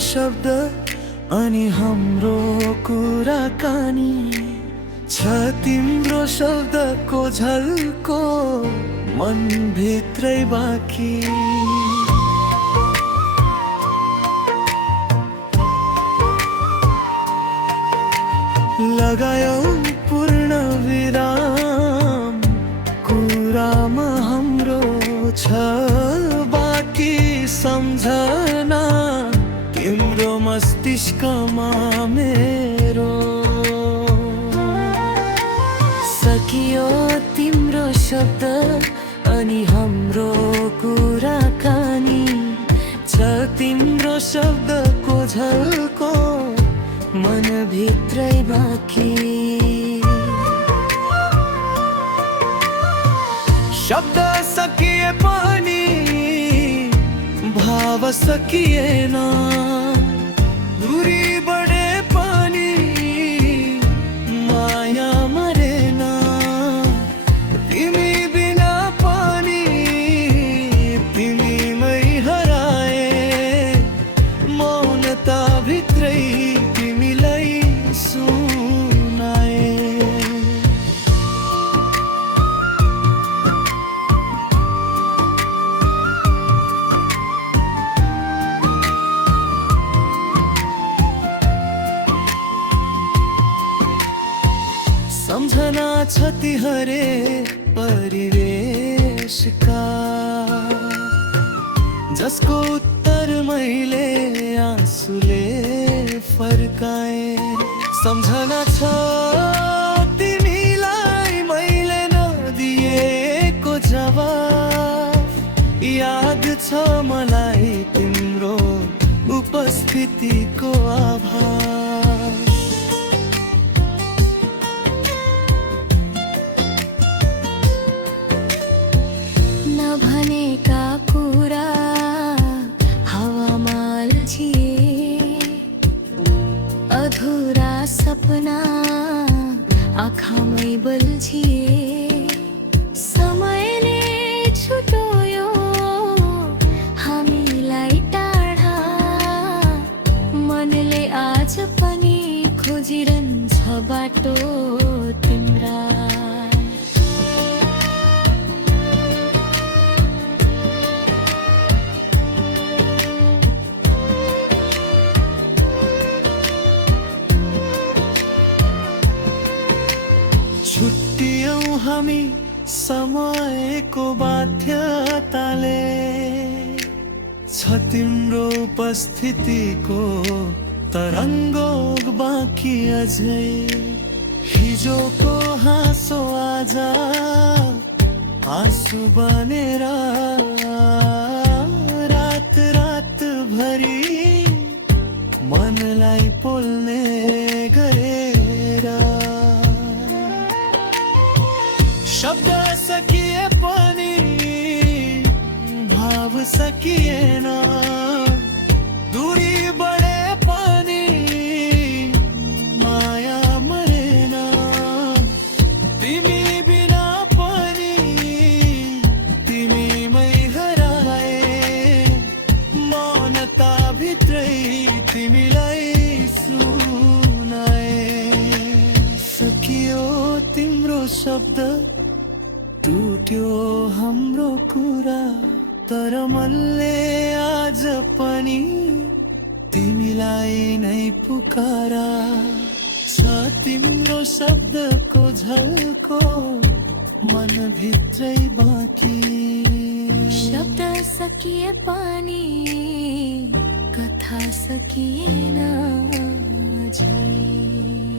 शब्द अनि हाम्रो कुराकानी छ तिम्रो शब्दको झल्को मन भित्रै बाँकी लगायौं पूर्ण विराम कुरामा हाम्रो छ बाँकी सम्झना तिम्रो मस्तिष्कमा मेरो सकियो तिम्रो शब्द अनि हाम्रो कुराकानी छ तिम्रो शब्दको झल्को मन भित्रै बाँकी शब्द सकिए पनि भाव सकिएन दूरी बढे पनि माया मरेन तिमी बिना पनि तिमीमै हराए मौनता भित्रै तिमीलाई सुनाए सम्झना छ ती हरे परिवेशका जसको उत्तर मैले आँसुले फर्काए सम्झना छ तिमीलाई मैले नदिएको जवाफ याद छ मलाई तिम्रो उपस्थितिको आभार नभनेका कुरा हावामा अल्झिए अधुरा सपना आँखामै बल्झिए समयले छुट्यायो हामीलाई टाढा मनले आज पनि खोजिरहन्छ बाटो तिम्रा छुट्टियौं हामी समयको बाध्यताले छ तिम्रो उपस्थितिको तरङ्गो बाँकी अझै हिजोको हाँसो आज आँसु बनेर रात रात भरि मनलाई पोल्ने गरेर शब्द सकिए पनि भाव सकिएन दूरी बढे पनि माया मरेन तिमी बिना पनि तिमीमै हराए मौनता भित्रै तिमीलाई सुनाए सकियो तिम्रो शब्द टुट्यो हाम्रो कुरा तर मनले आज पनि तिमीलाई नै पुकारा छ तिम्रो शब्दको झल्को मन भित्रै बाँकी शब्द सकिए पनि कथा सकिएन अझै